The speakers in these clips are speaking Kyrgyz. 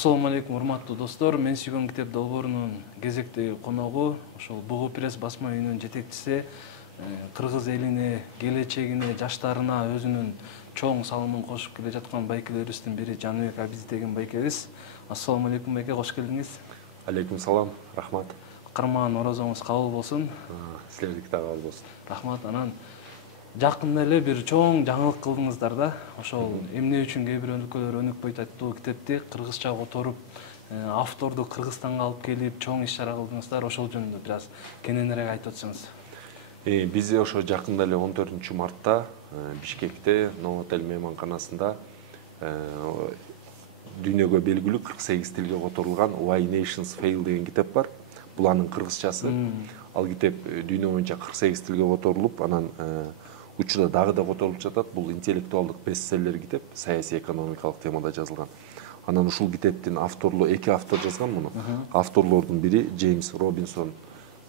Assalamu алейкум, урматтуу достор. Мен сүйгөн китеп долбоорунун кезектеги коногу ошол Бугу пресс басма үйүнүн жетекчиси, кыргыз элине, келечегине, жаштарына өзүнүн чоң салымын кошуп келе жаткан байкелерибиздин бири Жаныбек Абиз деген байкебиз. Ассаламу алейкум байке, кош келдиңиз. Алейкум салам, рахмат. Карман оразаңыз кабыл болсун. Силердики да кабыл болсун. Рахмат. Анан жакында эле бир чоң жаңылык кылдыңыздар да. Ошол эмне үчүн кээ бир өлкөлөр өнүкпөйт аттуу китепти кыргызча которуп, авторду Кыргызстанга алып келип, чоң иш-чара кылдыңыздар. Ошол жөнүндө бир аз кененирээк айтып өтсөңүз. Биз ошо жакында эле 14-мартта Бишкекте Новотел мейманканасында дүйнөгө белгилүү 48 тилге которулган Why Nations Fail деген китеп бар. Бул анын кыргызчасы. Ал китеп дүйнө боюнча 48 тилге которулуп, анан учурда дагы да которулуп жатат. Бул интеллектуалдык бестселлер китеп, саясий экономикалык темада жазылган. Анан ушул китептин эки автор жазган муну. Авторлордун бири Джеймс Робинсон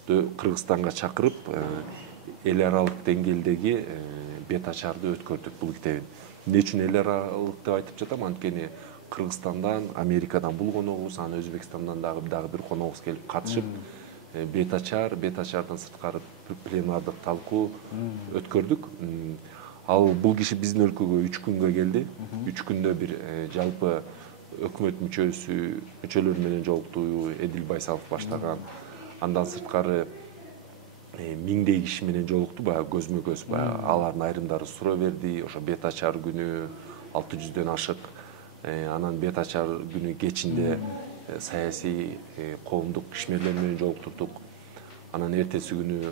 Кыргызстанга чакырып, эл аралык деңгээлдеги бет ачарды өткөрдүк бул китебин. Эмне үчүн эл аралык деп айтып жатам? Анткени Кыргызстандан, Америкадан бул коногубуз, анан Өзбекстандан дагы бир коногубуз келип катышып, бет ачардан сырткары пленардык талкуу өткөрдүк. Ал бул киши биздин өлкөгө 3 күнгө келди. 3 күндө бир жалпы өкмөт мүчөлөрү менен жолуктуу Эдил Байсалов баштаган. Андан сырткары миңдей киши менен жолукту, баягы көзмө-көз, алардын айрымдары суроо берди. Ошо бет ачар күнү 600дөн ашык. Анан бет ачар күнү кечинде саясий коомдук ишмерлер менен жолуктурдук. Анан эртеси күнү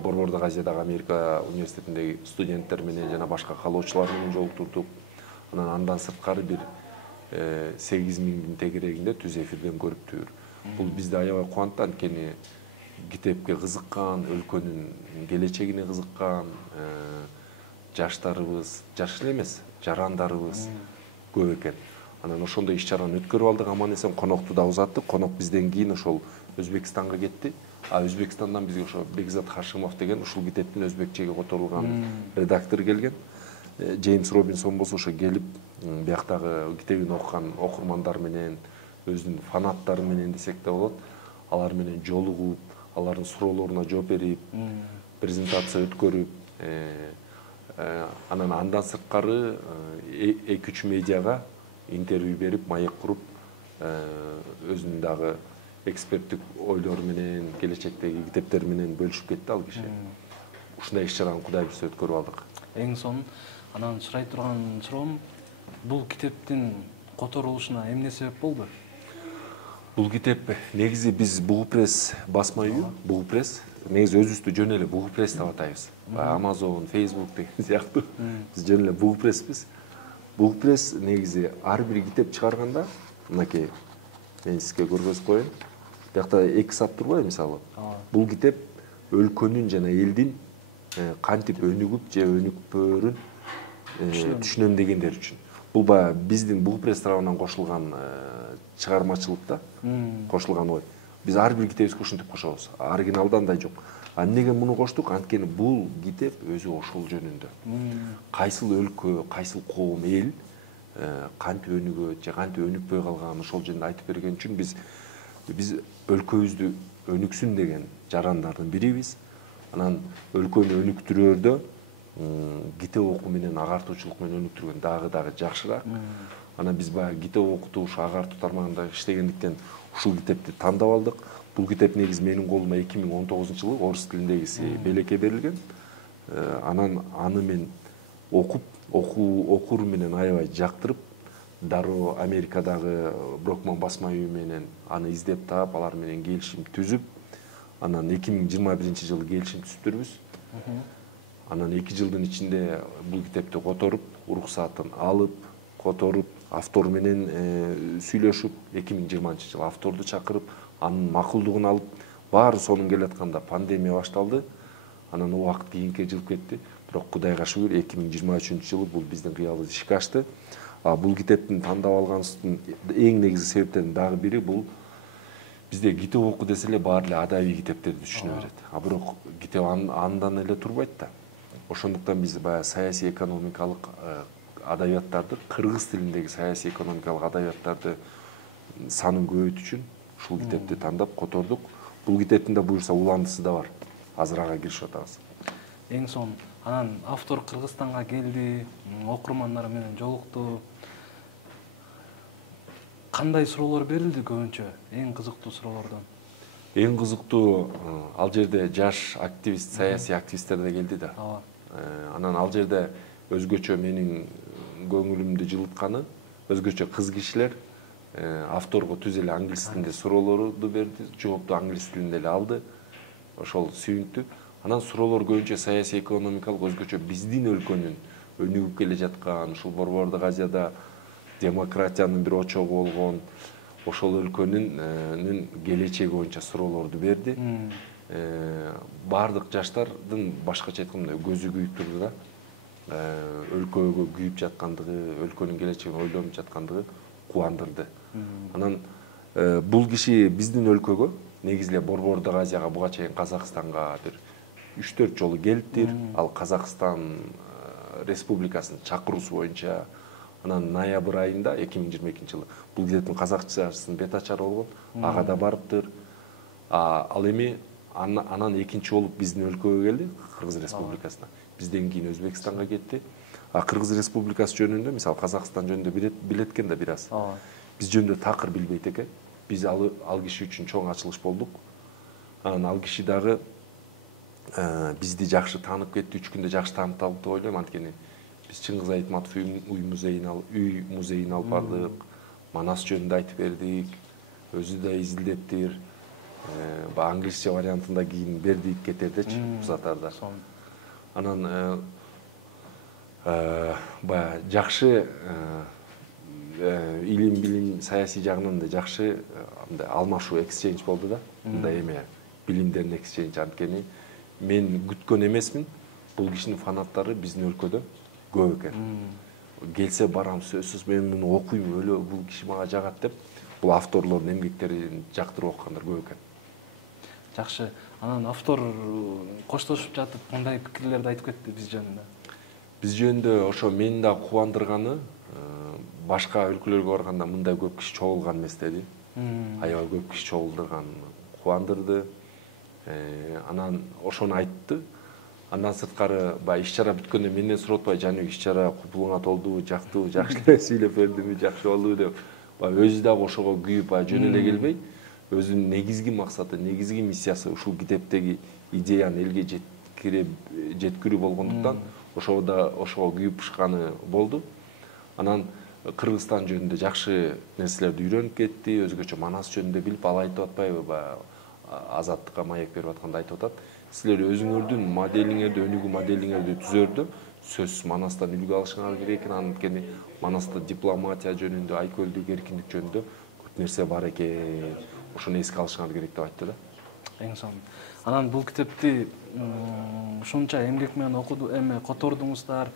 Борбордук Азиядагы Америка университетиндеги студенттер менен жана башка калоочулар менен жолуктурдук. Андан сырткары бир 8000 тегерегинде түз эфирден көрүптүр. Бул бизди аябай кубантты, анткени китепке кызыккан, өлкөнүн келечегине кызыккан жаштарыбыз, жаш эле эмес, жарандарыбыз көп экен. Анан ошондой иш-чараны өткөрүп алдык, аман эсен конокту да узаттык. Конок бизден кийин ошол Өзбекстанга кетти. Өзбекстандан бизге ошо Бекзат Хашимов деген ушул китептин өзбекчеге которулган редактор келген. Джеймс Робинсон болсо ошо келип, бияктагы китебин окуган окурмандар менен, өзүнүн фанаттары менен десек да болот, алар менен жолугуп, алардын суроолоруна жооп берип, презентация өткөрүп, андан сырткары 2-3 медиага интервью берип, маек куруп, өзүнүн дагы эксперттик ойлору менен, келечектеги китептери менен бөлүшүп кетти ал киши. Ушундай иш-чараны Кудай буйрса өткөрүп алдык. Эң сонун, анан сурай турган суроом, бул китептин которулушуна эмне себеп болду? Бул китеп негизи биз Бугу пресс басма үйү, Бугу пресс, негизи өзүбүздү жөн эле Бугу пресс деп атайбыз. Amazon, Facebook деген сыяктуу. Биз жөн эле Бугу пресспиз. Бугу пресс негизи ар бир китеп чыгарганда, мынакей мен сизге көргөзүп коеюн. Биякта 2 сап турбайбы мисалы? Бул китеп өлкөнүн жана элдин кантип өнүгүп же өнүкпөөрүн түшүнөм дегендер үчүн. Бул баягы биздин Бугу пресс тарабынан кошулган чыгармачылыкта кошулган ой. Биз ар бир китебибизге ушинтип кошобуз. Оригиналда андай жок. Эмнеге муну коштук? Анткени бул китеп өзү ошол жөнүндө. Кайсыл өлкө, кайсыл коом, эл кантип өнүгөт же кантип өнүкпөй калган, ошол жөнүндө айтып берген үчүн биз өлкөбүздү өнүксүн деген жарандардын бирибиз. Анан өлкөнү өнүктүрөөрдө китеп окуу менен, агартуучулук менен өнүктүргөн дагы жакшыраак. Анан биз баягы китеп окутуу, ушу агартуу тармагында иштегендиктен ушул китепти тандап алдык. Бул китеп негизи менин колума 2019-жылы орус тилиндегиси белекке берилген. Анан аны мен окуур менен аябай жактырып, дароо Америкадагы Брокман басма үйү менен аны издеп таап, алар менен келишим түзүп, анан 2021-жылы келишим түзүптүрбүз. Анан 2 жылдын ичинде бул китепти которуп, уруксатын алып, которуп, автор менен сүйлөшүп, 2020-жылы авторду чакырып, анын макулдугун алып, баары сонун келатканда пандемия башталды. Анан убакыт кийинке жылып кетти. Бирок Кудайга шүгүр 2023-жылы бул биздин кыялыбыз ишке ашты. Бул китептин тандап алганыбыздын эң негизги себептеринин дагы бири бул бизде китеп окуу десе эле баары эле адабий китептерди түшүнө берет. Бирок китеп андан эле турбайт да. Ошондуктан биз баягы саясий экономикалык адабияттарды, кыргыз тилиндеги саясий экономикалык адабияттарды санын көбөйтүү үчүн ушул китепти тандап котордук. Бул китептин да буюрса уландысы да бар. Азыр ага киришип атабыз. Эң сонун. Анан автор Кыргызстанга келди, окурмандар менен жолукту. Кандай суроолор берилди көбүнчө? Эң кызыктуу суроолордон. Эң кызыктуу ал жерде жаш активист, саясий активисттер да келди да. Ооба. Анан ал жерде өзгөчө менин көңүлүмдү жылытканы, өзгөчө кыз кишилер авторго түз эле англис тилинде суроолорду берди, жоопту англис тилинде эле алды. Ошол сүйүнктүү. Анан суроолор көбүнчө саясий экономикалык өзгөчө биздин өлкөнүн өнүгүп келе жаткан, ушул Борбордук Азияда демократиянын бир очогу болгон ошол өлкөнүн келечеги боюнча суроолорду берди. Бардык жаштардын башкача айтканда көзү күйүп турду да. Өлкөгө күйүп жаткандыгы, өлкөнүн келечегин ойлонуп жаткандыгы кубандырды. Анан бул киши биздин өлкөгө, негизи эле Борбордук Азияга буга чейин Казакстанга бир 3-4 жолу келиптир. Ал Казакстан Республикасынын чакыруусу боюнча анан ноябрь айында 2022 жылы бул китептин казакчасынын бет ачары болгон. Ага да барыптыр. Ал эми анан экинчи болуп биздин өлкөгө келди, Кыргыз Республикасына. Бизден кийин Өзбекстанга кетти. Кыргыз Республикасы жөнүндө, мисалы Казакстан жөнүндө билет экен да бир аз. Биз жөнүндө такыр билбейт экен. Биз ал киши үчүн чоң ачылыш болдук. Анан ал киши дагы бизди жакшы таанып кетти, 3 күндө жакшы таанып алды деп ойлойм. Анткени биз Чыңгыз Айтматов үй музейин алып бардык, Манас жөнүндө айтып бердик, өзү да изилдептир. Англисче вариантында кийин бердик кетердечи узатарда. Анан баягы жакшы илим билим саясий жагынан да жакшы мындай алмашуу эксчейндж болду да. Мындай эме билимдердин эксчейндж. Анткени мен күткөн эмесмин, бул кишинин фанаттары биздин өлкөдө көп экен. Келсе барам, сөзсүз мен муну окуйм, өлө бул киши мага жагат деп, бул авторлордун эмгектерин жактырып окугандар көп экен. Жакшы. Анан автор коштошуп жатып кандай пикирлерди айтып кетти биз жөнүндө? Биз жөнүндө ошо мени да кубандырганы, башка өлкөлөргө барганда мындай көп киши чогулган эмес деди. Аябай көп киши чогулдурган кубандырды. Анан ошону айтты. Андан сырткары баягы иш-чара бүткөндө менден сурап атпай, Жаныбек иш-чара купулуңа толдубу, жактыбы, жакшы эле сүйлөп бердимби, жакшы болдубу деп. Өзү дагы ошого күйүп, жөн эле келбей, өзүнүн негизги максаты, негизги миссиясы ушул китептеги идеяны элге жеткирүү болгондуктан ошого күйүп бышканы болду. Анан Кыргызстан жөнүндө жакшы нерселерди үйрөнүп кетти, өзгөчө Манас жөнүндө билип, ал айтып атпайбы, баягы Азаттыкка маек берип атканда айтып атат. Силер өзүңөрдүн моделиңерди, өнүгүү моделиңерди түзөрдө сөзсүз Манастан үлгү алышыңар керек экен. Анткени Манаста дипломатия жөнүндө, айкөлдүк эркиндик жөнүндө көп нерсе бар экен. Ошону эске алышыңар керек деп айтты да. Эң сонун. Анан бул китепти ушунча эмгек менен котордуңуздар,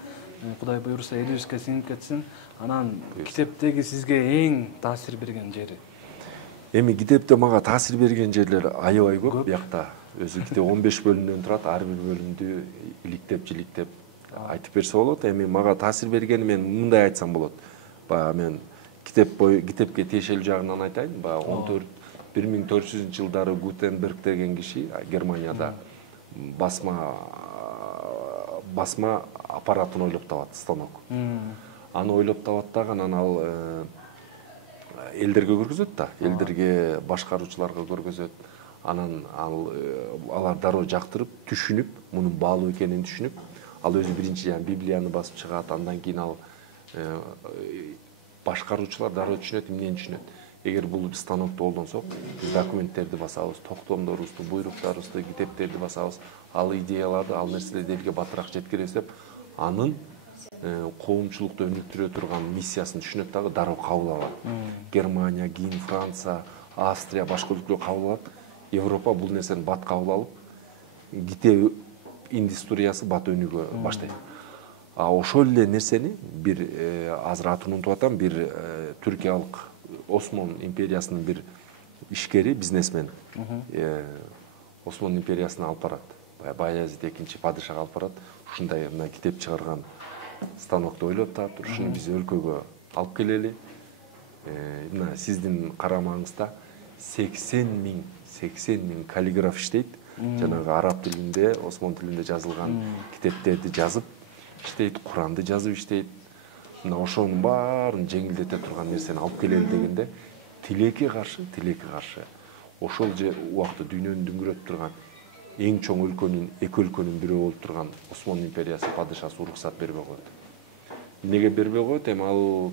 Кудай буйруса элибизге сиңип кетсин. Анан китептеги сизге эң таасир берген жери? Эми китепте мага таасир берген жерлер аябай көп. Биякта өзү китеп 15 бөлүмдөн турат, ар бир бөлүмдү иликтеп айтып берсе болот. Эми мага таасир бергени мен мындай айтсам болот. Баягы мен китепке тиешелүү жагынан айтайын. Баягы 1400-жылдары Гутенберг деген киши Германияда басма аппаратын ойлоп табат, станок. Аны ойлоп табат дагы, анан ал элдерге көргөзөт да, элдерге, башкаруучуларга көргөзөт. Анан алар дароо жактырып, түшүнүп, мунун баалуу экенин түшүнүп, ал өзү биринчи Библияны басып чыгат, андан кийин ал башкаруучулар дароо түшүнөт, эмнени түшүнөт. Эгер бул станокто колдонсок, биз документтерди басабыз, токтомдорубузду, буйруктарыбызды, китептерди басабыз, ал идеяларды, ал нерселерди элге батыраак жеткиребиз деп, анын коомчулукту өнүктүрө турган миссиясын түшүнөт дагы, дароо кабыл алат. Германия, кийин Франция, Австрия, башка өлкөлөр кабыл алат. Европа бул нерсени бат кабыл алып, китеп индустриясы бат өнүгө баштайт. Ошол эле нерсени бир азыр атын унутуп атам, бир түркиялык Осман империясынын бир ишкери, бизнесмен Осман империясына алып барат. Баязид экинчи падышага алып барат. Ушундай мына китеп чыгарган станокду ойлоп таптыр. Ушуну биз өлкөгө алып келели. мына сиздин карамаңызда 80 миң каллиграф иштейт. Жанагы араб тилинде, осмон тилинде жазылган китептерди жазып иштейт, Куранды жазып иштейт. Мына ошонун баарын жеңилдете турган нерсени алып келели дегенде тилекке каршы ошол же убакта дүйнөнү дүңгүрөтүп турган эң чоң өлкөнүн, эки өлкөнүн бирөө болуп турган Осмон империясы падышасы уруксат бербей коет. Эмнеге бербей коет? Эми ал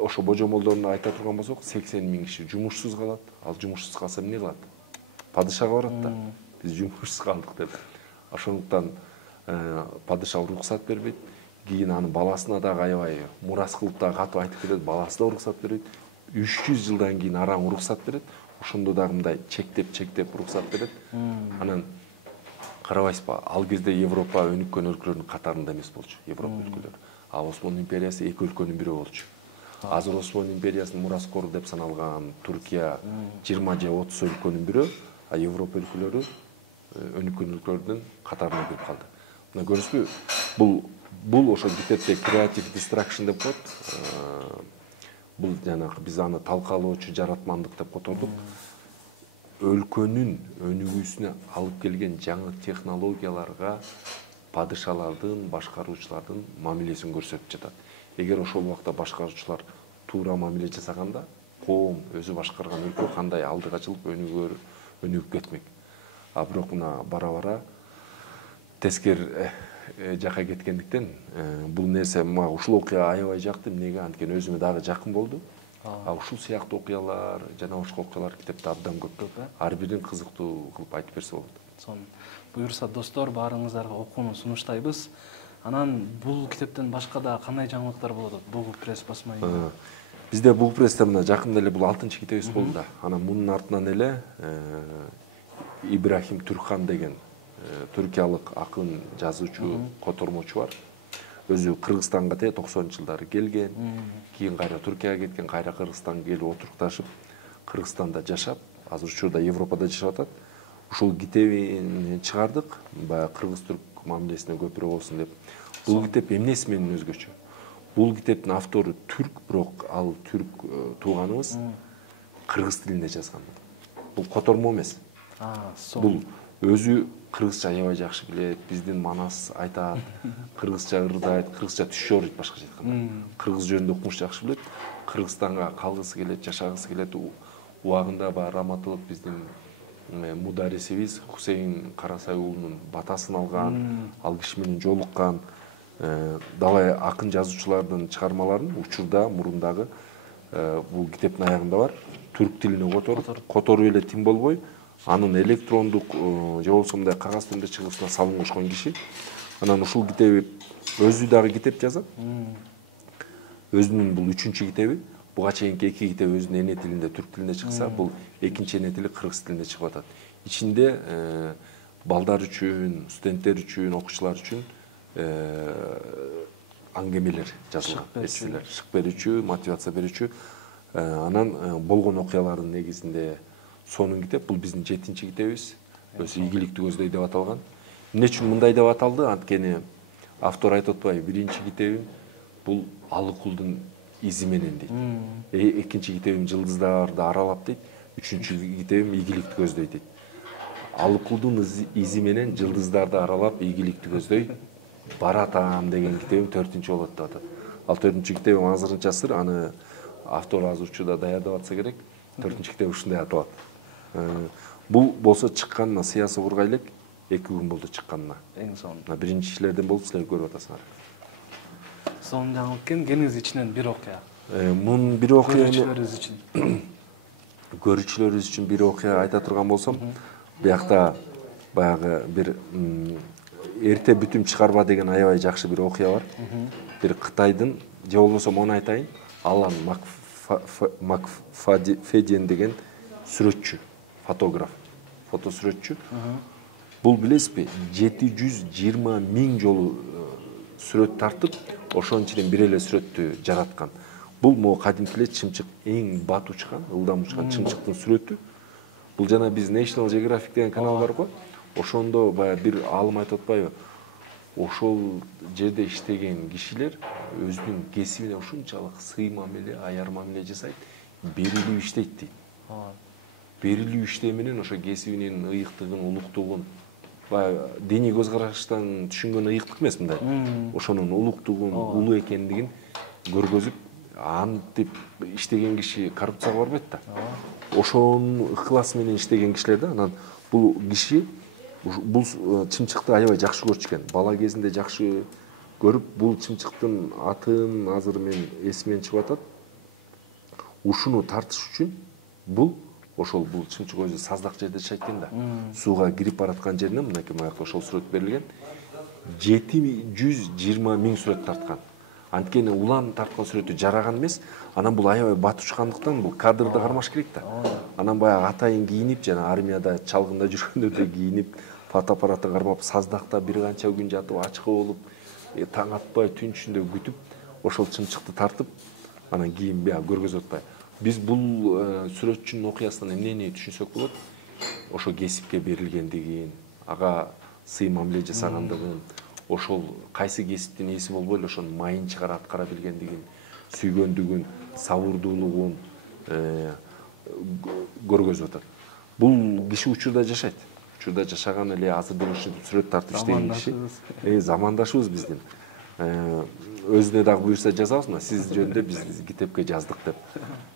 ошо божомолдоруна айта турган болсок, 80 миң киши жумушсуз калат. Ал жумушсуз калса эмне кылат? Падышага барат да. Биз жумушсуз калдык деп. Ошондуктан падыша уруксат бербейт. Кийин анын баласына дагы аябай мурас кылып дагы катып айтып келет, баласы да уруксат бербейт. 300 жылдан кийин араң уруксат берет. Ошондо дагы мындай чектеп уруксат берет. Анан карабайсызбы, ал кезде Европа өнүккөн өлкөлөрдүн катарында эмес болчу, Европа өлкөлөрү. А Осмон империясы эки өлкөнүн бирөө болчу. Азыр Осмон империясынын мураскору деп саналган Туркия 20 же 30 өлкөнүн бирөө, а Европа өлкөлөрү өнүккөн өлкөлөрдүн катарына кирип калды. Мына көрүңүзбү, бул ошо китепте creative destruction деп коет. Бул жанагы биз аны талкалоочу жаратмандык деп котордук. Өлкөнүн өнүгүүсүнө алып келген жаңы технологияларга падышалардын, башкаруучулардын мамилесин көрсөтүп жатат. Эгер ошол убакта башкаруучулар туура мамиле жасаганда, коом өзү башкарган өлкө кандай алдыга жылып өнүгүп кетмек. А бирок мына бара-бара тескер жака кеткендиктен бул нерсе мага ушул окуя аябай жакты. Эмнеге? Анткени өзүмө дагы жакын болду. А ушул сыяктуу окуялар, жана башка окуялар китепте абдан көп. Ар бирин кызыктуу кылып айтып берсе болот. Сонун. Буюрса достор, баарыңыздарга окууну сунуштайбыз. Анан бул китептен башка да кандай жаңылыктар болот? Бугу пресс басма үйүндө. Бизде Бугу прессте мына жакында эле бул 6-чы китебибиз болду да. Анан мунун артынан эле Ибрахим Түркхан деген түркиялык акын, жазуучу, котормочу бар. Өзү Кыргызстанга 90-жылдары келген, кийин кайра Түркияга кеткен, кайра Кыргызстанга келип отурукташып, Кыргызстанда жашап, азыр учурда Европада жашап атат. Ушул китебин чыгардык, баягы кыргыз-түрк мамилесине көпүрө болсун деп. Бул китеп эмнеси менен өзгөчө? Бул китептин автору түрк, бирок ал түрк тууганыбыз кыргыз тилинде жазган. Бул котормо эмес. Бул өзү кыргызча аябай жакшы билет, биздин манас айтат, кыргызча ырдайт, кыргызча түш жорuyт, башкача айтканда. Кыргыз жөнүндө окумуш жакшы билет. Кыргызстанга калгысы келет, жашагысы келет. Убагында баягы раматылык биздин мударисибиз Хусейин Карасай уулунун батасын алган, ал киши менен жолуккан, далай акын жазуучулардын чыгармаларын учурда мурундагы бул китептин аягында бар. Түрк тилине которуп эле тим болбой, анын электрондук же болбосо мындай кагаз түрүндө чыгышына салым кошкон киши. Анан ушул китеби өзү дагы китеп жазат. Өзүнүн бул 3-чү китеби. Буга чейинки 2 китеп өзүнүн эне тилинде, түрк тилинде чыкса, бул экинчи эне тили кыргыз тилинде чыгып атат. Ичинде балдар үчүн, студенттер үчүн, окуучулар үчүн аңгемелер жазылган, эсселер, шык берүүчү, мотивация берүүчү. Анан болгон окуялардын негизинде сонун китеп. Бул биздин 7-чи китебибиз. Өзү ийгиликти көздөй деп аталган. Эмне үчүн мындай деп аталды? Анткени автор айтып атпайбы, биринчи китебим бул Алы кулдун изи менен дейт. Экинчи китебим Жылдыздарды аралап дейт. Үчүнчү китебим ийгиликти көздөй дейт. Алы кулдун изи менен Жылдыздарды аралап ийгиликти көздөй баратам деген китебим 4-чү болот деп атат. Ал 4-чү китебим азырынча сыр, аны автор азыр учурда даярдап атса керек. 4-чү китеп ушундай аталат. Бул болсо чыкканына сыясы кургай элек 2 күн болду чыкканына. Эң сонун. Мына биринчилерден болуп силер көрүп атасыңар. Сонун жаңылык экен. Кеңиз ичинен бир окуя. Мунун бир окуя Көрүүчүлөрүбүз үчүн. Көрүүчүлөрүбүз үчүн бир окуя айта турган болсом, биякта баягы бир эрте бүтүм чыгарба деген аябай жакшы бир окуя бар. Бир Кытайдын, же болбосо мону айтайын, Алан Макфадден деген сүрөтчү, фотограф, фотосүрөтчү. Бул билесизби, 720 миң жолу сүрөт тартып, ошонун ичинен бир эле сүрөттү жараткан. Бул могу кадимки эле чымчык, эң бат учкан, ылдам учкан чымчыктын сүрөтү. Бул жана биз National Geographic деген канал бар го. Ошондо баягы бир алым айтып атпайбы? ошол жерде иштеген кишилер өзүнүн кесибине ушунчалык сый мамиле, аяр мамиле жасайт, берилип иштейт дейт. Берилип иштөө менен ошо кесибинин ыйыктыгын, улуктугун, баягы диний көз караштан түшүнгөн ыйыктык эмес мындай. Ошонун улуктугун, улуу экендигин көргөзүп, антип иштеген киши коррупцияга барбайт да. Ошонун ыхласы менен иштеген кишилер да. Анан бул киши бул чымчыкты аябай жакшы көрчү экен. Бала кезинде жакшы көрүп, бул чымчыктын атын азыр мен эсимден чыгып атат. Ушуну тартыш үчүн бул чымчык өзү саздак жерде жашайт экен да. Сууга кирип бараткан жеринен мынакей маякта ошол сүрөт берилген. 720 000 сүрөт тарткан. Анткени улам тарткан сүрөтү жараган эмес. Анан бул аябай бат учкандыктан бул кадрды кармаш керек да. Анан баягы атайын кийинип, жана армияда чалгында жүргөндөрдөй кийинип, фотоаппаратын кармап, саздакта бир канча күн жатып, ачка болуп, таң атпай түн ичинде күтүп, ошол чымчыкты тартып, анан кийин баягы көргөзүп атпай. Биз бул сүрөтчүнүн окуясынан эмнени түшүнсөк болот? Ошо кесипке берилгендигин, ага сый мамиле жасагандыгын, ошол кайсы кесиптин ээси болбой эле ошонун майын чыгара аткара билгендигин, сүйгөндүгүн, сабырдуулугун көргөзүп атат. Бул киши учурда жашайт. Учурда жашаган эле азыр деле ушинтип сүрөт тартып иштеген киши. Замандашыбыз биздин. Өзүнө дагы буюрса жазабыз, мына сиз жөнүндө биз китепке жаздык деп.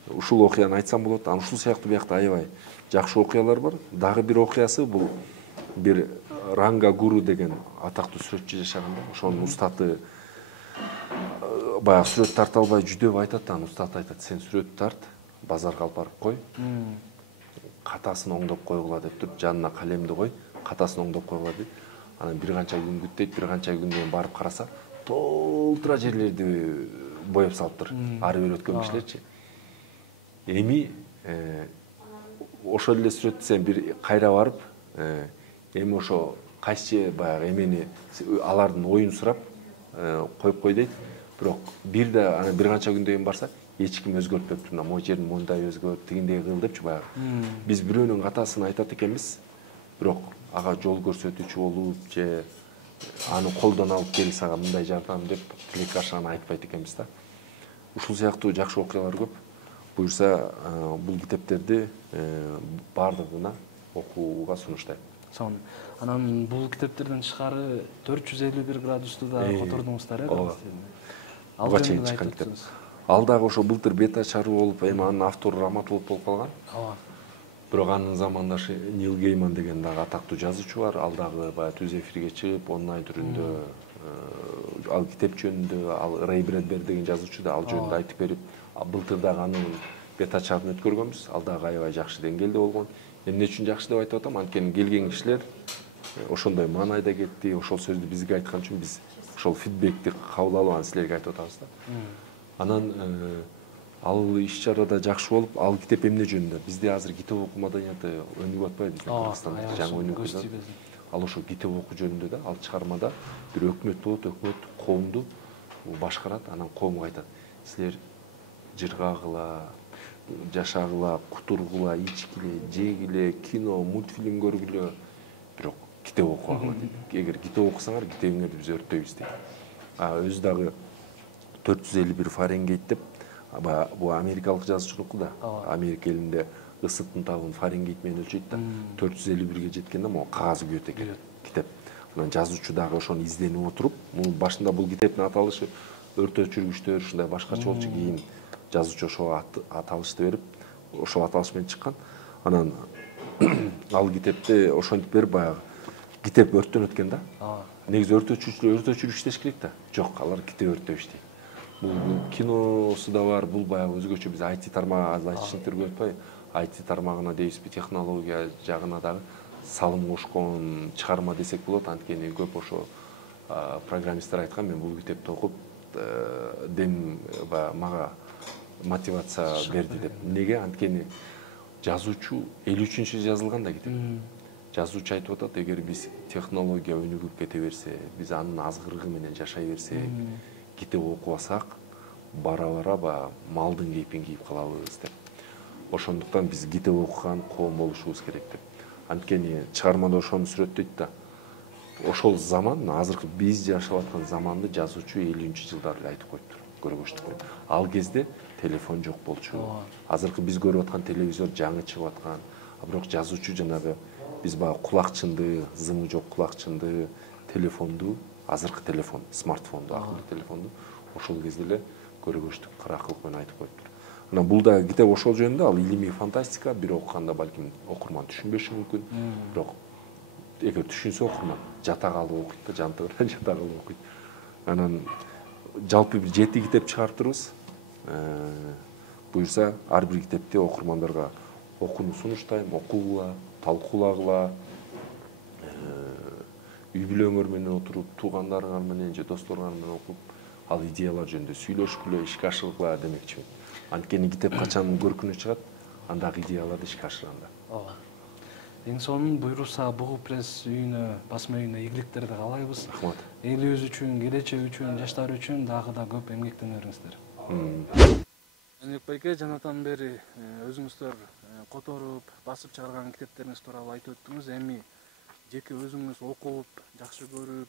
Ушул окуяны айтсам болот. Анан ушул сыяктуу биякта аябай жакшы окуялар бар. Дагы бир окуясы бул бир Ранга Гуру деген атактуу сүрөтчү жашаган. Ошонун устаты баягы сүрөт тарта албай жүдөп айтат, анан устат айтат: "Сен сүрөт тарт, базарга алып барып кой. Катасын оңдоп койгула" деп туруп, жанына калемди кой, катасын оңдоп койгула дейт. Анан бир канча күн күттейт, бир канча күндөн кийин барып караса, толтура жерлерди боеп салыптыр. Ары бери өткөн кишилерчи. Эми ошол эле сүрөттү сен бир кайра барып, эми ошо кайсы баягы эмени алардын оюн сурап коюп кой дейт. Бирок анан бир канча күндөн кийин барса, эч ким өзгөртпөптүр. Мына могу жерин мондай өзгөрт, тигиндей кыл депчи баягы. Биз бирөөнүн катасын айтат экенбиз, бирок ага жол көрсөтүүчү болуп же аны колдон алып кел сага мындай жардам деп тилек ашаны айтпайт экенбиз да. Ушул сыяктуу жакшы окуялар көп. Буюрса бул китептерди баардыгына окууга сунуштайм. Сонун. Анан бул китептерден тышкары 451 градусту да котордуңуздар, ооба. Буга чейин чыккан китеп. Ал дагы ошо былтыр бета чаруу болуп, эми анын автору Раматулов болуп калган. Ооба. Бирок анын замандашы Нил Гейман деген дагы атактуу жазуучу бар. Ал дагы баягы түз эфирге чыгып, онлайн түрүндө ал китеп жөнүндө, ал Рэй Брэдбери деген жазуучу да ал жөнүндө айтып берип, былтыр дагы анын бета чарын өткөргөнбүз. Ал дагы аябай жакшы деңгээлде болгон. Эмне үчүн жакшы деп айтып атам? Анткени келген кишилер ошондой маанайда кетти, ошол сөздү бизге айткан үчүн биз ошол фидбекти кабыл алып анан силерге айтып атабыз да. Анан ал иш-чарада жакшы болуп, ал китеп эмне жөнүндө? Бизде азыр китеп окуу маданияты өнүгүп атпайбы биздин Кыргызстанда, жаңы өнүгүп. Ал ошо китеп окуу жөнүндө да, ал чыгармада бир өкмөт болот, өкмөт коомду башкарат, анан коомго айтат: "Силер жыргагыла, жашагыла, кутургула, ичкиле, жегиле, кино, мультфильм көргүлө, бирок китеп окугула" дейт. Эгер китеп окусаңар, китебиңерди биз өрттөйбүз дейт. Өзү дагы 451 Фаренгейт деп, бул америкалык жазуучунуку да. Америка элинде ысыктын табын Фаренгейт менен өлчөйт да. 451ге жеткенде могу кагаз күйөт экен китеп. Анан жазуучу дагы ошону изденип отуруп, башында бул китептин аталышы өртөө өчүргүчтөр ушундай башкача болчу, кийин жазуучу ошол аталышты берип, ошол аталыш менен чыккан. Анан ал китепте ошентип берип баягы китеп өрттөнөт экен да. Негизи өртөөчүлөр өртөө өчүрүп иштеш керек да. Жок, алар китеп өртөп иштейт. Бул киносу да бар, бул баягы өзгөчө биз IT тармагы аз айтышыңдар көрүп атпайбы? IT тармагына дейбизби, технология жагына дагы салым кошкон чыгарма десек болот. Анткени көп ошо программисттер айткан, мен бул китепти окуп мага мотивация берди деп. Неге? Анткени жазуучу 53-чү жазылган да китеп. Жазуучу айтып атат, эгер биз технология өнүгүп кете берсе, биз анын азгырыгы менен жашай берсек, китеп окубасак, бара-бара малдын кейпин кийип калабыз деп. Ошондуктан биз китеп окуган коом болушубуз керек деп. Анткени чыгармада ошону сүрөттөйт да. ошол заман, азыркы биз жашап аткан заманды жазуучу 50-жылдар эле айтып коюптур, көргөчтүк. Ал кезде телефон жок болчу. Азыркы биз көрүп аткан телевизор жаңы чыгып аткан. Бирок жазуучу жанагы биз баягы кулакчынды, зымы жок кулакчынды, телефонду, азыркы телефон, смартфонду, акылдуу телефонду ошол кезде эле көргөчтүк каракылык менен айтып коюптур. Анан бул да китеп ошол жөнүндө, ал илимий фантастика, бир окуганда балким окурман түшүнбөшү мүмкүн. Бирок эгер түшүнсө окурман жата калып окуйт да, жантыгынан жата калып окуйт. Анан жалпы бир 7 китеп чыгартырбыз. Буюрса ар бир китепти окурмандарга окууну сунуштайм, окугула, талкуулагыла, үй бүлөңөр менен отуруп, туугандарыңар менен же досторуңар менен окуп, ал идеялар жөнүндө сүйлөшкүлө, ишке ашыргыла демекчимин. Анткени китеп качан көркүнө чыгат, андагы идеяларды ишке ашырганда. Ооба. Эң сонун буйруса Бугу пресс үйүнө, басма үйүнө ийгиликтерди каалайбыз. Рахмат. Элибиз үчүн, келечек үчүн, жаштар үчүн дагы да көп эмгектенериңиздер. Өнөк байке, жанатан бери өзүңүздөр которуп, басып чыгарган китептериңиз тууралуу айтып өттүңүз. Эми жеке өзүңүз окуп, жакшы көрүп,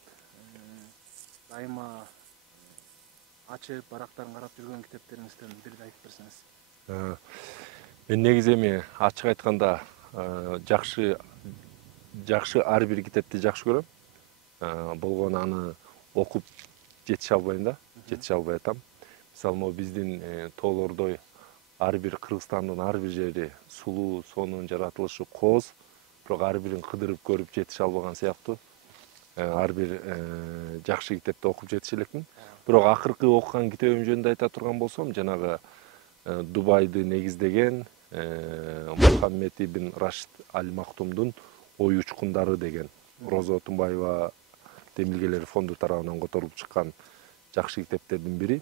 дайыма ачып, барактарын карап жүргөн китептериңизден бирди айтып берсеңиз. Мен негизи эми ачык айтканда жакшы ар бир китепти жакшы көрөм. Болгону аны окуп жетише албайм да, жетише албай атам. Мисалы, могу биздин тоолордой ар бир Кыргызстандын ар бир жери сулуу, сонун жаратылышы кооз, бирок ар бирин кыдырып көрүп жетише албаган сыяктуу. Ар бир жакшы китепти окуп жетише элекмин. Бирок акыркы окуган китебим жөнүндө айта турган болсом, жанагы Дубайды негиздеген Мухаммед ибн Рашид Аль Мактумдун Ой учкундары деген Роза Отунбаева Демилгелер фонду тарабынан которулуп чыккан жакшы китептердин бири.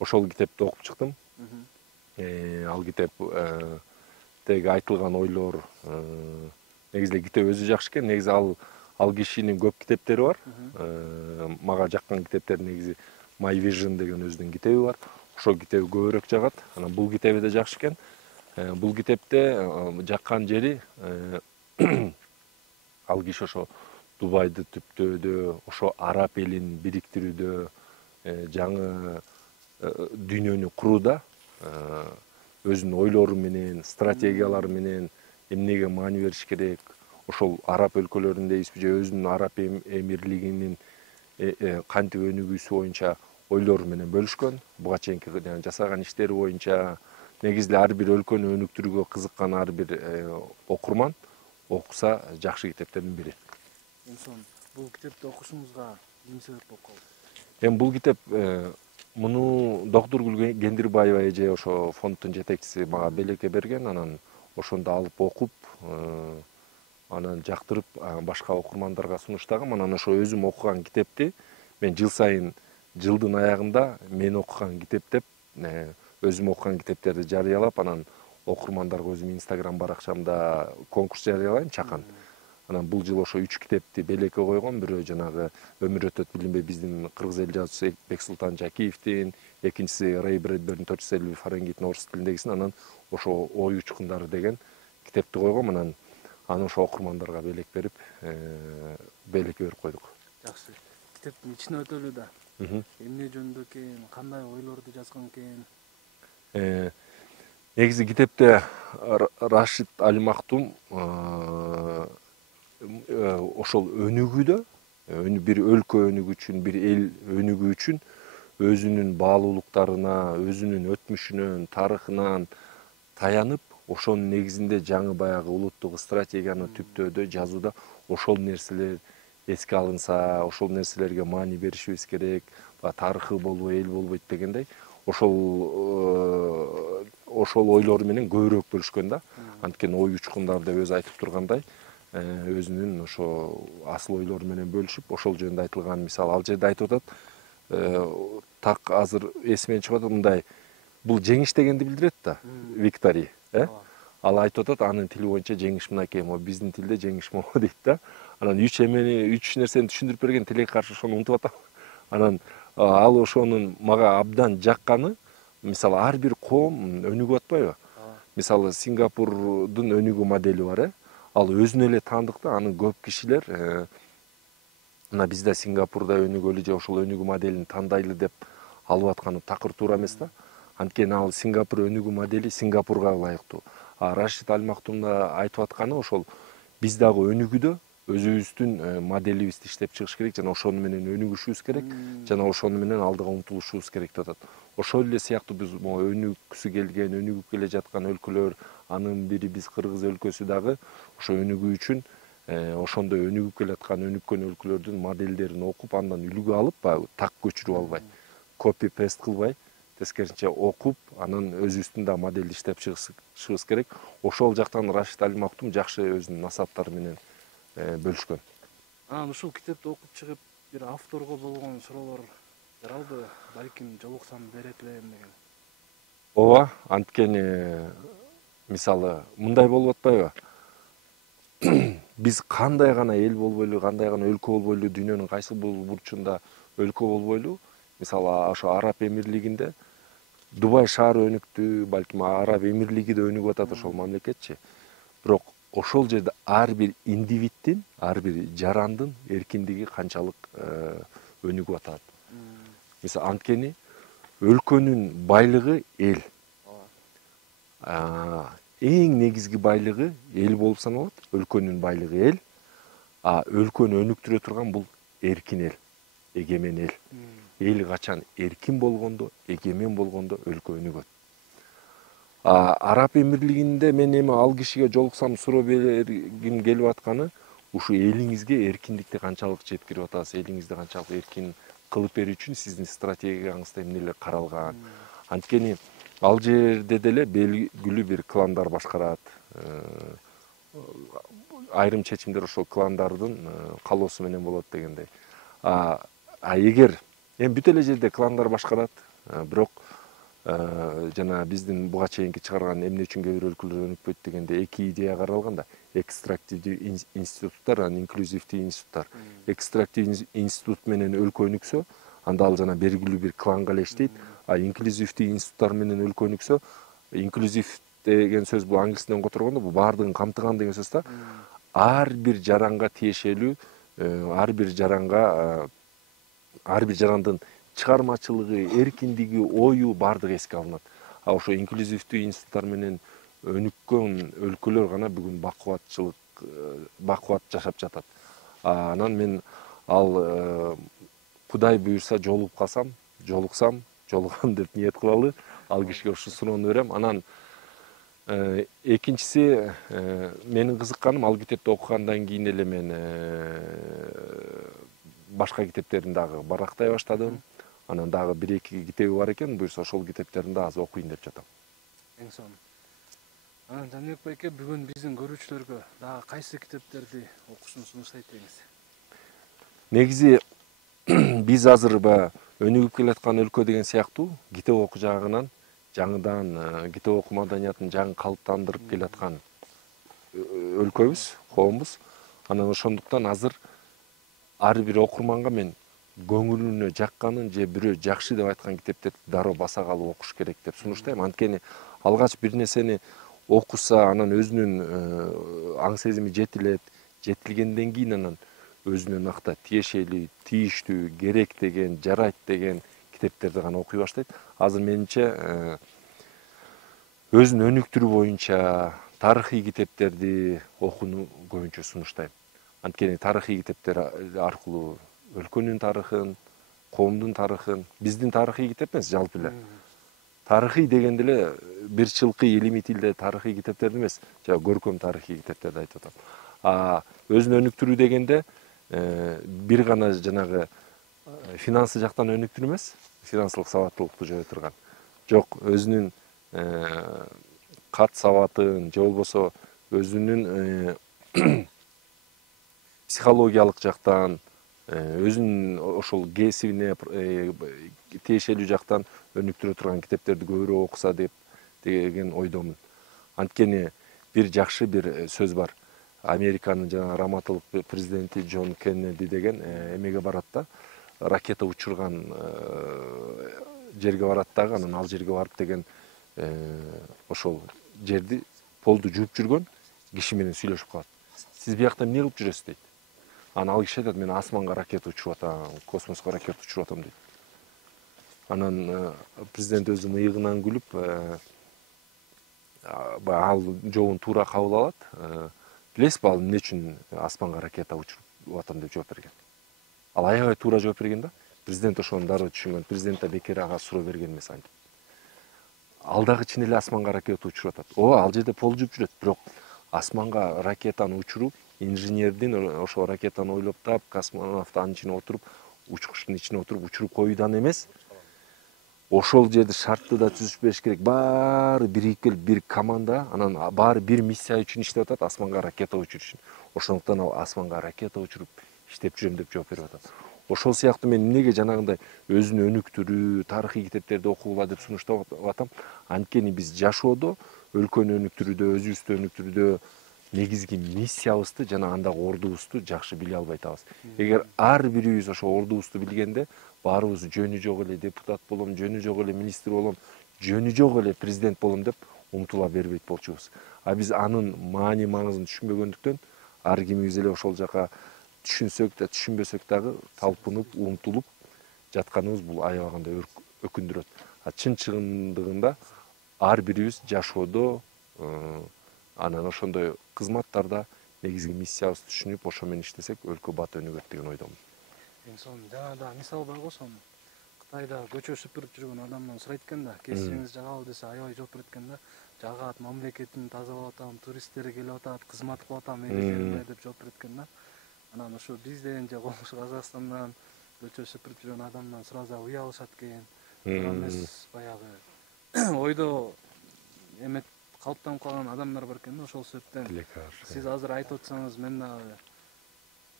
Ошол китепти окуп чыктым. Ал китептеги айтылган ойлор, негизи китеп өзү жакшы экен. Негизи ал кишинин көп китептери бар. Мага жаккан китептер негизи My Vision деген өзүнүн китеби бар. Ошол китеби көбүрөөк жагат. Анан бул китеби да жакшы экен. Бул китепте жаккан жери ал киши ошо Дубайды түптөөдө, ошо араб элин бириктирүүдө, жаңы дүйнөнү курууда өзүнүн ойлору менен, стратегиялары менен эмнеге маани бериш керек, ошол араб өлкөлөрүндө же өзүнүн араб эмирлигинин кантип өнүгүүсү боюнча ойлору менен бөлүшкөн. Буга чейинки жасаган иштери боюнча негизи ар бир өлкөнү өнүктүрүүгө кызыккан ар бир окурман окуса жакшы китептердин бири. Бул китепти окушуңузга эмне себеп болуп калды? Эми бул китеп муну Доктургүл Кендирбаева эже ошо фонддун жетекчиси мага белекке берген. Анан ошондо алып окуп, анан жактырып башка окурмандарга сунуштагам. Анан ошо өзүм окуган китепти мен жыл сайын жылдын аягында мен окуган китеп деп өзүм окуган китептерди жарыялап, анан окурмандарга өзүм Инстаграм баракчамда конкурс жарыялайм, чакан. Анан бул жыл ошо 3 китепти белекке койгон. Бирөө жанагы Өмүр өтөт билинбей биздин кыргыз эл жазуучусу Бексултан Жакиевдин, экинчиси Рэй Брэдберн 450 Фаренгейттин орус тилиндегисин, анан ошо Ой учкундары деген китепти койгом. Анан аны ошо окурмандарга белек берип, белекке берип койдук. Жакшы. Китептин ичине өтөлү да. Эмне жөнүндө экен, кандай ойлорду жазган экен? Негизи китепте Рашид Аль Мактум ошол өнүгүүдө, бир өлкө өнүгүү үчүн, бир эл өнүгүү үчүн өзүнүн баалуулуктарына, өзүнүн өтмүшүнөн, тарыхынан таянып, ошонун негизинде жаңы баягы улуттук стратегияны түптөөдө, жазууда ошол нерселер эске алынса, ошол нерселерге маани беришибиз керек, тарыхы болбой, эл болбойт дегендей, ошол ойлору менен көбүрөөк бөлүшкөн да. Анткени Ой учкундар деп өзү айтып тургандай, өзүнүн ошо асыл ойлору менен бөлүшүп, ошол жөнүндө айтылган, мисалы ал жерде айтып атат, так азыр эсимден чыгып атат, мындай бул жеңиш дегенди билдирет да, victory, Ал айтып атат, анын тили боюнча жеңиш мынакей, биздин тилде жеңиш могу дейт да. Анан 3 нерсени түшүндүрүп берген, тилекке каршы ошону унутуп атам. Анан ал ошонун мага абдан жакканы, мисалы ар бир коом өнүгүп атпайбы? Мисалы Сингапурдун өнүгүү модели бар, ал өзүнө эле таандык да, аны көп кишилер мына бизде Сингапурда өнүгөлү же ошол өнүгүү моделин тандайлы деп алып атканы такыр туура эмес да. Анткени ал Сингапур өнүгүү модели Сингапурга ылайыктуу. Рашид Алимактун да айтып атканы ошол биз дагы өнүгүүдө өзүбүздүн моделибизди иштеп чыгыш керек жана ошону менен өнүгүшүбүз керек жана ошону менен алдыга умтулушубуз керек деп атат. Ошол эле сыяктуу биз өнүгүкүсү келген, өнүгүп келе жаткан өлкөлөр, анын бири биз Кыргыз өлкөсү дагы ошо өнүгүү үчүн ошондой өнүгүп келаткан өнүккөн өлкөлөрдүн модельдерин окуп, андан үлгү алып, баягы так көчүрүп албай, копи пест кылбай, тескерисинче окуп, анан өзүбүздүн да модельди иштеп чыгышыбыз керек. Ошол жактан Рашид Алимактум жакшы өзүнүн насаптары менен бөлүшкөн. Анан ушул китепти окуп чыгып, бир авторго болгон суроолор жаралбы? Балким жолуксам берет элем деген. Ооба, анткени мисалы мындай болуп атпайбы? Биз кандай гана эл болбойлу, кандай гана өлкө болбойлу, дүйнөнүн кайсы бурчунда өлкө болбойлу, мисалы ошо Араб Эмирлигинде Дубай шаары өнүктү, балким Араб Эмирлиги да өнүгүп атат ошол мамлекетчи. Бирок ошол жерде ар бир индивиддин, ар бир жарандын эркиндиги канчалык өнүгүп атат. Мисалы анткени өлкөнүн байлыгы эл. Эң негизги байлыгы эл болуп саналат. Өлкөнүн байлыгы эл, өлкөнү өнүктүрө турган бул эркин эл, эгемен эл. Эл качан эркин болгондо, эгемен болгондо өлкө өнүгөт. Араб Эмирлигинде мен эми ал кишиге жолуксам суроо бергим келип атканы, ушу элиңизге эркиндикти канчалык жеткирип атасыз, элиңизди канчалык эркин кылып берүү үчүн сиздин стратегияңызда эмнелер каралган. Анткени ал жерде деле белгилүү бир кландар башкарат. Айрым чечимдер ошол кландардын каалоосу менен болот дегендей. Эгер эми бүт эле жерде кландар башкарат, бирок жана биздин буга чейинки чыгарган эмне үчүн кээ бир өлкөлөр өнүкпөйт дегенде эки идея каралган да. Экстрактивдүү институттар, анан инклюзивдүү институттар. Экстрактивдүү институт менен өлкө өнүксө, анда ал жана белгилүү бир кланга эле иштейт. Инклюзивдүү институттар менен өлкө өнүксө, инклюзив деген сөз бул англисден которгондо бул баардыгын камтыган деген сөз да. Ар бир жаранга тиешелүү, ар бир жарандын чыгармачылыгы, эркиндиги, ою баардыгы эске алынат. Ошо инклюзивдүү институттар менен өнүккөн өлкөлөр гана бүгүн бакубат жашап жатат. Анан мен ал Кудай буйрса жолугуп калсам, жолугам деп ниет кылалы, ал кишиге ушул суроону берем. Анан экинчиси менин кызыкканым, ал китепти окугандан кийин эле мен башка китептерин дагы барактай баштадым. Анан дагы бир-эки китеби бар экен, буюрса ошол китептерин да азыр окуйн деп жатам. Эң сонун. Анан Жаныбек байке, бүгүн биздин көрүүчүлөргө дагы кайсы китептерди окушун сунуштайт деңиз? Негизи биз азыр өнүгүп келаткан өлкө деген сыяктуу китеп окуу жагынан жаңыдан китеп окуу маданиятын жаңы калыптандырып келаткан өлкөбүз, коомбуз. Анан ошондуктан азыр ар бир окурманга мен көңүлүнө жакканын же бирөө жакшы деп айткан китептерди дароо баса калып окуш керек деп сунуштайм. Анткени алгач бир нерсени окуса, анан өзүнүн аң сезими жетилгенден кийин анан өзүнө накта тиешелүү, тийиштүү, керек деген, жарайт деген китептерди гана окуй баштайт. Азыр менимче өзүн өнүктүрүү боюнча тарыхый китептерди окууну көбүнчө сунуштайм. Анткени тарыхый китептер аркылуу өлкөнүн тарыхын, коомдун тарыхын, биздин тарыхый китеп эмес, жалпы эле. Тарыхый дегенде эле бир чылкы илимий тилде тарыхый китептерди эмес, көркөм тарыхый китептерди айтып атам. Өзүн өнүктүрүү дегенде бир гана жанагы финансы жактан өнүктүрүү эмес, финансылык сабаттуулукту жое турган. Жок, өзүнүн кат сабатын, же болбосо өзүнүн психологиялык жактан, өзүнүн ошол кесибине тиешелүү жактан өнүктүрө турган китептерди көбүрөөк окуса деген ойдомун. Анткени бир жакшы бир сөз бар. Американын жана раматылык президенти Джон Кеннеди деген эмеге барат да, ракета учурган жерге барат дагы, анан ал жерге барып деген ошол жерди полду жууп жүргөн киши менен сүйлөшүп калат. Сиз биякта эмне кылып жүрөсүз дейт. Анан ал киши айтат, мен асманга ракета учуруп атам, космоско ракета учуруп атам дейт. Анан президент өзү мыйыгынан күлүп, ал жообун туура кабыл алат. Билесизби ал эмне үчүн асманга ракета учуруп атам деп жооп берген? Ал аябай туура жооп берген да. Президент ошону дароо түшүнгөн. Президент да бекер ага суроо берген эмес антип. Ал дагы чын эле асманга ракета учуруп атат. Ал жерде пол жууп жүрөт, бирок асманга ракетаны учуруп, инженердин ошол ракетаны ойлоп таап, космонавт анын ичине отуруп, учкучтун ичине отуруп учуруп коюудан эмес, ошол жерде шартты да түзүшүп бериш керек. Баары бирип келип бир команда, анан баары бир миссия үчүн иштеп атат, асманга ракета учуруш үчүн. Ошондуктан ал асманга ракета учуруп иштеп жүрөм деп жооп берип атат. Ошол сыяктуу мен эмнеге жанагындай өзүнү өнүктүрүү, тарыхый китептерди окугула деп сунуштап атам? Анткени биз жашоодо, өлкөнү өнүктүрүүдө, өзүбүздү өнүктүрүүдө негизги миссиябызды жана андагы ордубузду жакшы биле албай атабыз. Эгер ар бирибиз ошо ордубузду билгенде, баарыбыз жөнү жок эле депутат болом, жөнү жок эле министр болом, жөнү жок эле президент болом деп умтула бербейт болчубуз. А биз анын маани маңызын түшүнбөгөндүктөн ар кимибиз эле ошол жака түшүнсөк да түшүнбөсөк дагы талпынып умтулуп жатканыбыз бул аябаганда өкүндүрөт. Чын чындыгында ар бирибиз жашоодо анан ошондой кызматтарда негизги миссиябызды түшүнүп, ошо менен иштесек өлкө бат өнүгөт деген ойдомун. Жана да мисал бар го, сонун Кытайда көчө сүпүрүп жүргөн адамдан сурайт экен да, кесибиңиз жагабы десе, аябай жооп берет экен да. Жагат, мамлекетимди тазалап атам, туристтер келип атат, кызмат кылып атам эги жеримде деп жооп берет экен да. Анан ошо бизден же коңшу Казакстандан көчө сүпүрүп жүргөн адамдан сураса уялышат экен. Туура эмес, баягы ойдо эметип калыптанып калган адамдар бар экен да. Ошол себептен сиз азыр айтып атсаңыз, мен дагы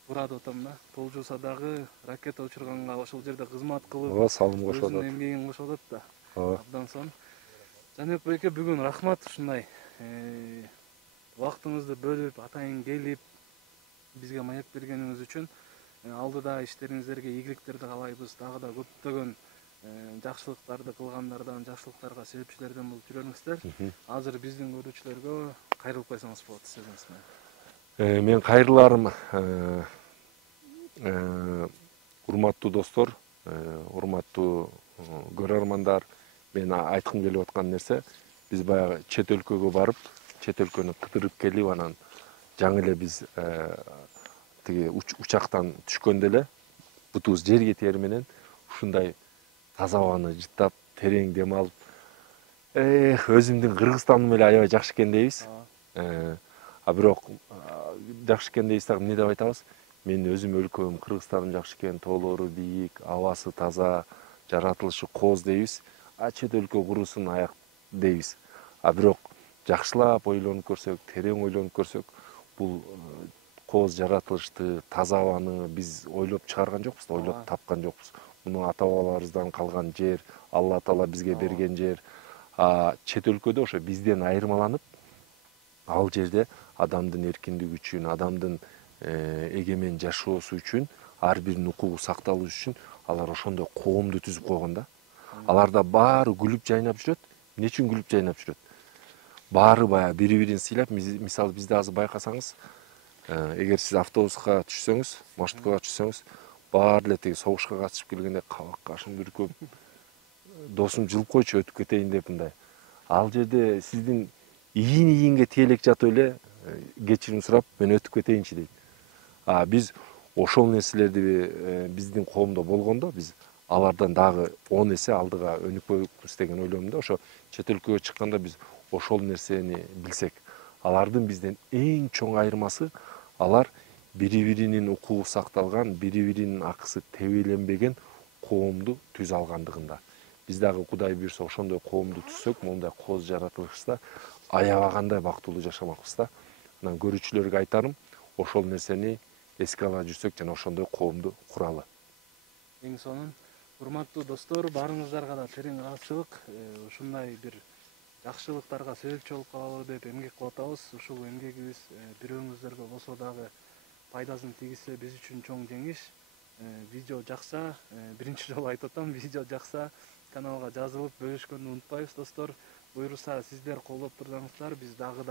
туура деп атам да. Пол жууса дагы ракета учурганга ошол жерде кызмат кылып, салым кошуп атат. Өзүнүн эмгегин кошуп атат да. Абдан сонун. Жаныбек байке, бүгүн рахмат ушундай убактыңызды бөлүп, атайын келип, бизге маек бергениңиз үчүн. Алдыда иштериңиздерге ийгиликтерди каалайбыз. Дагы да көптөгөн жакшылыктарды кылгандардан, жакшылыктарга себепчилерден болуп жүрөңүздөр. Азыр биздин көрүүчүлөргө кайрылып койсоңуз болот, сөзүңүз менен. Мен кайрыларым, урматтуу достор, урматтуу көрөрмандар, мен айткым келип аткан нерсе, биз баягы чет өлкөгө барып, чет өлкөнү кыдырып келип, анан жаңы эле биз тиги учактан түшкөндө эле бутубуз жерге тиер менен ушундай таза абаны жыттап, терең дем алып, өзүмдүн Кыргызстаным эле аябай жакшы экен дейбиз. Бирок жакшы экен дейбиз дагы эмне деп айтабыз? Мен өзүм өлкөм Кыргызстаным жакшы экен, тоолору бийик, абасы таза, жаратылышы кооз дейбиз. Чет өлкө курусун аяк дейбиз. Бирок жакшылап ойлонуп көрсөк, терең ойлонуп көрсөк, бул кооз жаратылышты, таза абаны биз ойлоп чыгарган жокпуз да, ойлоп тапкан жокпуз. Муну ата бабаларыбыздан калган жер, Алла Таала бизге берген жер. Чет өлкөдө ошо бизден айырмаланып, ал жерде адамдын эркиндиги үчүн, адамдын эгемен жашоосу үчүн, ар биринин укугу сакталыш үчүн алар ошондой коомду түзүп койгон да. Аларда баары күлүп жайнап жүрөт. Эмне үчүн күлүп жайнап жүрөт? Баары баягы бири-бирин сыйлап, мисалы бизде азыр байкасаңыз, эгер сиз автобуска түшсөңүз, маршруткага түшсөңүз, баары эле тиги согушка катышып келгенде кабак кашын бүркөп, досум жылып койчу өтүп кетейин деп мындай. Ал жерде сиздин ийинге тиелек жатып эле кечирим сурап, мен өтүп кетейинчи дейт. Биз ошол нерселерди биздин коомдо болгондо, биз алардан дагы 10 эсе алдыга өнүкпөйбүз деген ойлойм да. Ошо чет өлкөгө чыкканда биз ошол нерсени билсек, алардын бизден эң чоң айырмасы, алар бири-биринин укугу сакталган, бири-биринин акысы тебеленбеген коомду түзө алгандыгында. Биз дагы Кудай буйрса ошондой коомду түзсөк, мондай кооз жаратылышта аябагандай бактылуу жашамакпыз да. Анан көрүүчүлөргө айтарым, ошол нерсени эске ала жүрсөк жана ошондой коомду куралы. Эң сонун. Урматтуу достор, баарыңыздарга да терең ыраазычылык, ушундай бир жакшылыктарга себепчи болуп калалы деп эмгек кылып атабыз. Ушул эмгегибиз бирөөңүздөргө болсо дагы пайдасын тийгизсе, биз үчүн чоң жеңиш. Видео жакса, биринчи жолу айтып атам, видео жакса каналга жазылып бөлүшкөндү унутпайбыз достор. Буйруса сиздер колдоп турсаңыздар, биз дагы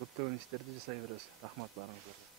көптөгөн иштерди жасай беребиз. Рахмат баарыңыздарга.